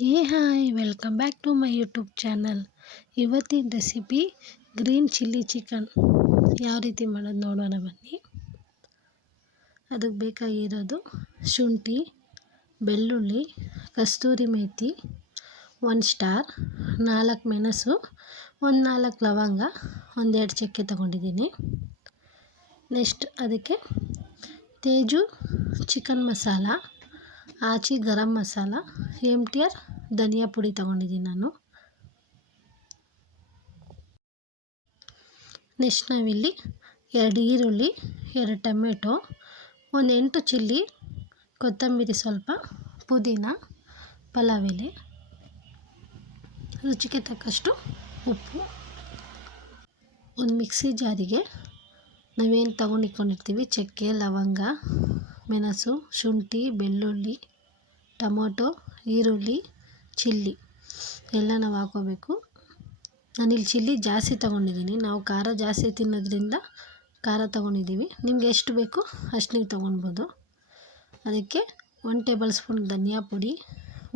Hey hi, welcome back to my YouTube channel. ಇವತ್ತಿನ recipe green chilli chicken. ಯಾವ ರೀತಿ ಮಾಡೋದು ನೋಡೋಣ ಬನ್ನಿ. ಅದಕ್ಕೆ ಬೇಕಾಗಿರೋದು ಶುಂಠಿ, ಬೆಳ್ಳುಳ್ಳಿ, ಕಸ್ತೂರಿ ಮೇಥಿ ಒಂದು ಸ್ಟಾರ್, ನಾಲ್ಕು ಮೆಣಸು, ಒಂದು ನಾಲ್ಕು ಲವಂಗ, ಒಂದೆರಡು ಚಕ್ಕೆ ತಗೊಂಡಿದ್ದೀನಿ. ನೆಕ್ಸ್ಟ್ ಅದಕ್ಕೆ Teju chicken masala Aachi garam masala M T R ಧನಿಯಾ ಪುಡಿ ತೊಗೊಂಡಿದ್ದೀನಿ ನಾನು. ನೆಕ್ಸ್ಟ್ ನಾವಿಲ್ಲಿ ಎರಡು ಈರುಳ್ಳಿ, ಎರಡು ಟೊಮೆಟೊ, ಒಂದು ಎಂಟು ಚಿಲ್ಲಿ, ಕೊತ್ತಂಬರಿ ಸ್ವಲ್ಪ, ಪುದೀನ ಪಲಾವ್ ಎಲೆ ರುಚಿಗೆ ತಕ್ಕಷ್ಟು ಉಪ್ಪು, ಒಂದು ಮಿಕ್ಸಿ ಜಾರಿಗೆ ನಾವೇನು ತಗೊಂಡಿಕೊಂಡಿರ್ತೀವಿ ಚಕ್ಕೆ, ಲವಂಗ, ಮೆಣಸು, ಶುಂಠಿ, ಬೆಳ್ಳುಳ್ಳಿ ಟೊಮೊಟೊ, ಈರುಳ್ಳಿ, ಚಿಲ್ಲಿ ಎಲ್ಲ ನಾವು ಹಾಕ್ಕೋಬೇಕು ನಾನಿಲ್ಲಿ ಚಿಲ್ಲಿ ಜಾಸ್ತಿ ತೊಗೊಂಡಿದ್ದೀನಿ. ನಾವು ಖಾರ ಜಾಸ್ತಿ ತಿನ್ನೋದ್ರಿಂದ ಖಾರ ತೊಗೊಂಡಿದ್ದೀವಿ. ನಿಮ್ಗೆ ಎಷ್ಟು ಬೇಕು ಅಷ್ಟು ನೀವು ತೊಗೊಳ್ಬೋದು ಅದಕ್ಕೆ ಒನ್ ಟೇಬಲ್ ಸ್ಪೂನ್ ಧನಿಯಾ ಪುಡಿ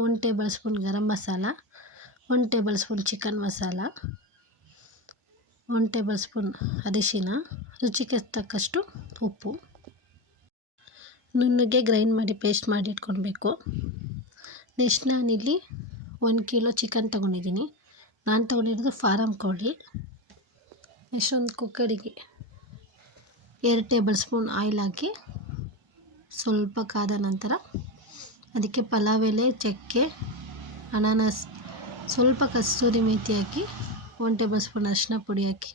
one tablespoon garam masala one tablespoon chicken masala one tablespoon ಅರಿಶಿನ, ರುಚಿಗೆ ತಕ್ಕಷ್ಟು ಉಪ್ಪು. ನುಣ್ಣಗೆ ಗ್ರೈಂಡ್ ಮಾಡಿ ಪೇಸ್ಟ್ ಮಾಡಿ ಇಟ್ಕೊಳ್ಬೇಕು. ನೆಕ್ಸ್ಟ್ ನಾನಿಲ್ಲಿ ಒಂದು ಕಿಲೋ ಚಿಕನ್ ತೊಗೊಂಡಿದ್ದೀನಿ. ನಾನು ತೊಗೊಂಡಿರೋದು ಫಾರಮ್ ಕೋಳಿ. ನೆಕ್ಸ್ಟ್ ಒಂದು ಕುಕ್ಕರಿಗೆ ಎರಡು ಟೇಬಲ್ ಸ್ಪೂನ್ ಆಯಿಲ್ ಹಾಕಿ ಸ್ವಲ್ಪ ಕಾದ ನಂತರ ಅದಕ್ಕೆ ಪಲಾವ್ ಎಲೆ, ಚಕ್ಕೆ, ಅನಾನಸ್, ಸ್ವಲ್ಪ ಕಸ್ತೂರಿ ಮೇಥಿ ಹಾಕಿ ಒನ್ ಟೇಬಲ್ ಸ್ಪೂನ್ ಅರಿಶಿನ ಪುಡಿ ಹಾಕಿ.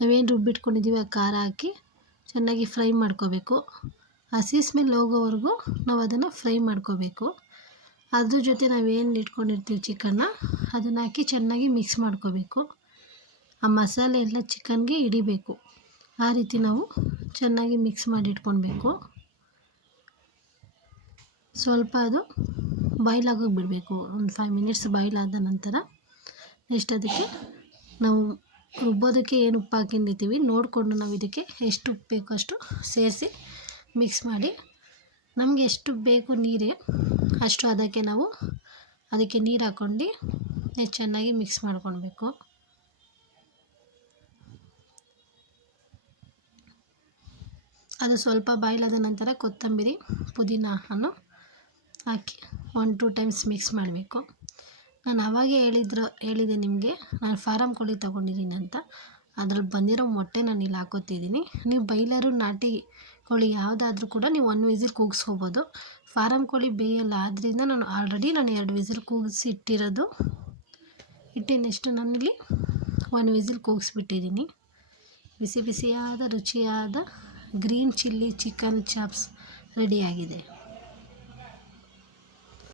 ನಾವೇನು ರುಬ್ಬಿಟ್ಕೊಂಡಿದ್ದೀವಿ ಆ ಖಾರ ಹಾಕಿ ಚೆನ್ನಾಗಿ ಫ್ರೈ ಮಾಡ್ಕೋಬೇಕು. ಹಸಿ ಸ್ಮೆಲ್ ಹೋಗೋವರೆಗೂ ನಾವು ಅದನ್ನು ಫ್ರೈ ಮಾಡ್ಕೋಬೇಕು. ಅದ್ರ ಜೊತೆ ನಾವೇನು ಇಟ್ಕೊಂಡಿರ್ತೀವಿ ಚಿಕನ್ನ, ಅದನ್ನು ಹಾಕಿ ಚೆನ್ನಾಗಿ ಮಿಕ್ಸ್ ಮಾಡ್ಕೋಬೇಕು. ಆ ಮಸಾಲೆ ಎಲ್ಲ ಚಿಕನ್ಗೆ ಹಿಡಿಬೇಕು. ಆ ರೀತಿ ನಾವು ಚೆನ್ನಾಗಿ ಮಿಕ್ಸ್ ಮಾಡಿ ಇಟ್ಕೊಳ್ಬೇಕು ಸ್ವಲ್ಪ ಅದು ಬಾಯ್ಲ್ ಆಗೋಗಿ ಬಿಡಬೇಕು. ಒಂದು ಫೈವ್ ಮಿನಿಟ್ಸ್ ಬಾಯ್ಲ್ ಆದ ನಂತರ ನೆಕ್ಸ್ಟ್ ಅದಕ್ಕೆ ನಾವು ರುಬ್ಬೋದಕ್ಕೆ ಏನು ಉಪ್ಪು ಹಾಕೊಂಡಿರ್ತೀವಿ ನೋಡಿಕೊಂಡು ನಾವು ಇದಕ್ಕೆ ಎಷ್ಟು ಉಪ್ಪು ಬೇಕೋ ಅಷ್ಟು ಸೇರಿಸಿ ಮಿಕ್ಸ್ ಮಾಡಿ ನಮಗೆ ಎಷ್ಟು ಬೇಕು ನೀರೇ ಅಷ್ಟು ಅದಕ್ಕೆ ನಾವು ಅದಕ್ಕೆ ನೀರು ಹಾಕ್ಕೊಂಡು ಚೆನ್ನಾಗಿ ಮಿಕ್ಸ್ ಮಾಡ್ಕೊಳ್ಬೇಕು. ಅದು ಸ್ವಲ್ಪ ಬಾಯ್ಲಾದ ನಂತರ ಕೊತ್ತಂಬರಿ, ಪುದೀನ ಅನ್ನು ಹಾಕಿ ಒನ್ ಟೂ ಟೈಮ್ಸ್ ಮಿಕ್ಸ್ ಮಾಡಬೇಕು. ನಾನು ಆವಾಗೇ ಹೇಳಿದ್ರು, ಹೇಳಿದೆ ನಿಮಗೆ, ನಾನು ಫಾರಮ್ ಕೋಳಿ ತೊಗೊಂಡಿದ್ದೀನಿ ಅಂತ. ಅದ್ರಲ್ಲಿ ಬಂದಿರೋ ಮೊಟ್ಟೆ ನಾನು ಇಲ್ಲಿ ಹಾಕೋತಿದ್ದೀನಿ. ನೀವು ಬೈಲರು ನಾಟಿ ಕೋಳಿ ಯಾವುದಾದ್ರೂ ಕೂಡ ನೀವು ಒನ್ ವಿಸಿಲ್ ಕೂಗಿಸ್ಕೋಬೋದು. ಫಾರಮ್ ಕೋಳಿ ಬೇಯಲ್ಲ ಆದ್ದರಿಂದ ನಾನು ಆಲ್ರೆಡಿ ನಾನು ಎರಡು ವಿಸಿಲ್ ಕೂಗಿಸಿ ಇಟ್ಟಿರೋದು ಇಟ್ಟು ನೆಕ್ಸ್ಟ್ ನಾನಿಲ್ಲಿ ಒನ್ ವಿಸಿಲ್ ಕೂಗಿಸ್ಬಿಟ್ಟಿದ್ದೀನಿ. ಬಿಸಿ ಬಿಸಿಯಾದ, ರುಚಿಯಾದ ಗ್ರೀನ್ ಚಿಲ್ಲಿ ಚಿಕನ್ ಚಾಪ್ಸ್ ರೆಡಿಯಾಗಿದೆ